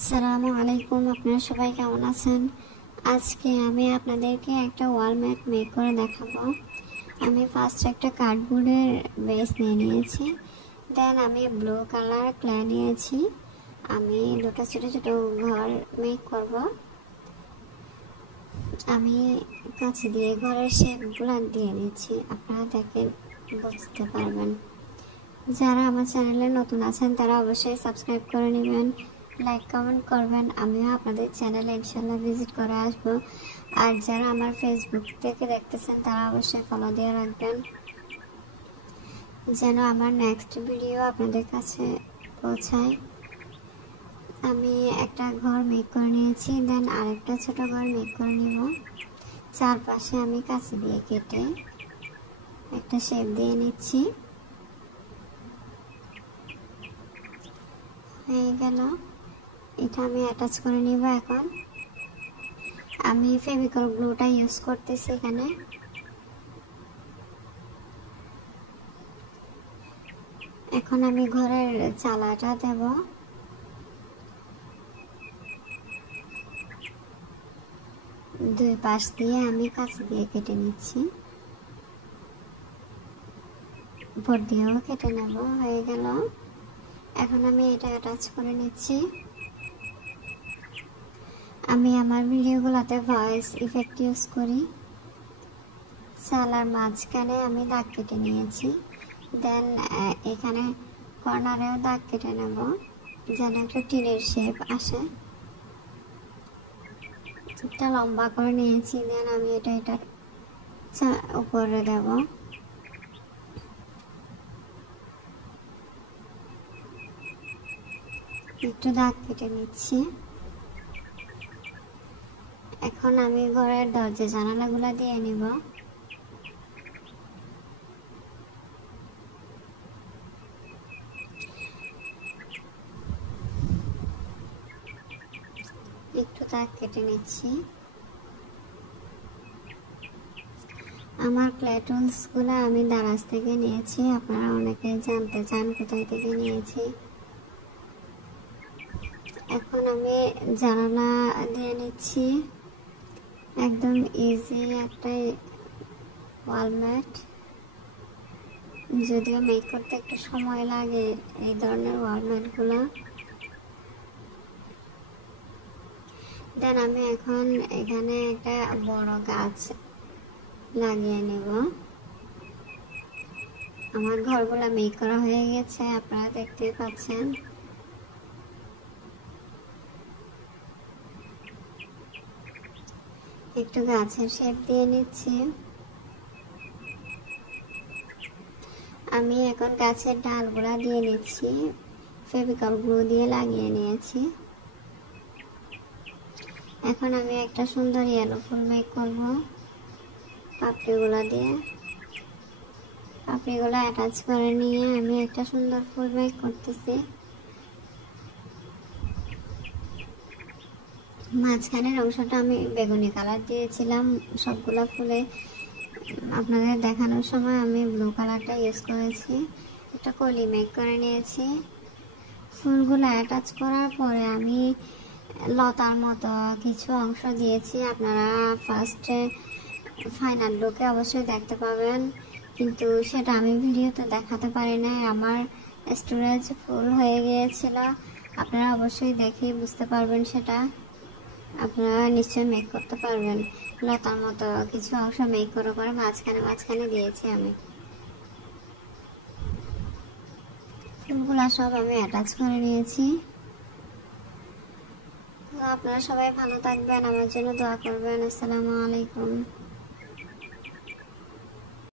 আসসালামু আলাইকুম, আপনারা সবাই কেমন আছেন? আজকে আমি আপনাদেরকে একটা ওয়াল ম্যাট মেক করে দেখাবো। আমি ফার্স্ট একটা কার্ডবোর্ডের বেস নিয়ে নিয়েছি, দেন আমি ব্লু কালার ক্লে নিয়েছি। আমি দুটো ছোট ছোট ঘর মেক করব। আমি কাঁচি দিয়ে ঘরের শেপগুলো দিয়ে নিচ্ছি, আপনারা দেখে বুঝতে পারবেন। যারা আমার চ্যানেলে নতুন আছেন তারা অবশ্যই সাবস্ক্রাইব করে নেবেন, লাইক কমেন্ট করবেন। আমিও আপনাদের চ্যানেলে ইনশাল্লাহ ভিজিট করে আসবো। আর যারা আমার ফেসবুক থেকে দেখতেছেন তারা অবশ্যই ফলো দিয়ে রাখবেন, যেন আমার নেক্সট ভিডিও আপনাদের কাছে পৌঁছায়। আমি একটা ঘর মেক করে নিয়েছি, দেন আরেকটা ছোট ঘর মেক করে নিব। চারপাশে আমি কাঁচি দিয়ে কেটে একটা শেপ দিয়ে নিচ্ছি। হয়ে গেল, এটা আমি অ্যাটাচ করে নিব। এখন আমি ফেভিকল গ্লুটা ইউজ করতেছি এখানে। এখন আমি ঘরের চালাটা দেব। দুই পাশ দিয়ে আমি কাঁচি দিয়ে কেটে নিচ্ছি, উপর দিয়েও কেটে নেব। হয়ে গেল, এখন আমি এটা অ্যাটাচ করে নিচ্ছি। আমি আমার ভিডিওগুলোতে ভয়েস ইফেক্ট ইউজ করি। চালার মাঝখানে আমি দাগ কেটে নিয়েছি, দেন এখানে কর্নারেও দাগ কেটে নেব, যেন একটা টিনের শেপ আসে। একটা লম্বা করে নিয়েছি, দেন আমি এটার উপরে দেব। একটু দাগ কেটে নিচ্ছি। এখন আমি ঘরের দরজা জানালাগুলো দিয়ে নিব। একটু দাগ কেটে নিচ্ছি। আমার ক্লে টুলসগুলো আমি দারাজ থেকে নিয়েছি, আপনারা অনেকে জানতে চান কোথায় থেকে নিয়েছি। এখন আমি জানালা দিয়ে নিচ্ছি। একদম ইজি একটা ওয়াল ম্যাট, যদিও মেক করতে একটু সময় লাগে এই ধরনের ওয়াল ম্যাটগুলো। দেন আমি এখন এখানে একটা বড় গাছ লাগিয়ে নেব। আমার ঘরগুলো মেক করা হয়ে গেছে, আপনারা দেখতেই পাচ্ছেন। একটু গাছের শেপ দিয়ে নিচ্ছি। আমি এখন গাছের ডালগুলা দিয়ে নিচ্ছি, ফেভিকল গ্লু দিয়ে লাগিয়ে নিয়েছি। এখন আমি একটা সুন্দর ইয়েলো ফুল মেক করব পাপড়িগুলা দিয়ে। পাপড়িগুলো অ্যাটাচ করে নিয়ে আমি একটা সুন্দর ফুল মেক করতেছি। মাঝখানের অংশটা আমি বেগুনি কালার দিয়েছিলাম সবগুলা ফুলে। আপনাদের দেখানোর সময় আমি ব্লু কালারটা ইউজ করেছি। একটা কলি মেক করে নিয়েছি। ফুলগুলো অ্যাটাচ করার পরে আমি লতার মতো কিছু অংশ দিয়েছি। আপনারা ফার্স্টে ফাইনাল লুকে অবশ্যই দেখতে পাবেন, কিন্তু সেটা আমি ভিডিওতে দেখাতে পারি নাই, আমার স্টোরেজ ফুল হয়ে গিয়েছিল। আপনারা অবশ্যই দেখেই বুঝতে পারবেন সেটা। আপনারা নিশ্চয়ই মেক করতে পারবেন। লতার মতো কিছু অংশ মেক করে করে মাঝখানে দিয়েছি আমি। ফুলগুলা সব আমি অ্যাটাচ করে নিয়েছি। আপনারা সবাই ভালো থাকবেন, আমার জন্য দোয়া করবেন। আসসালামু আলাইকুম।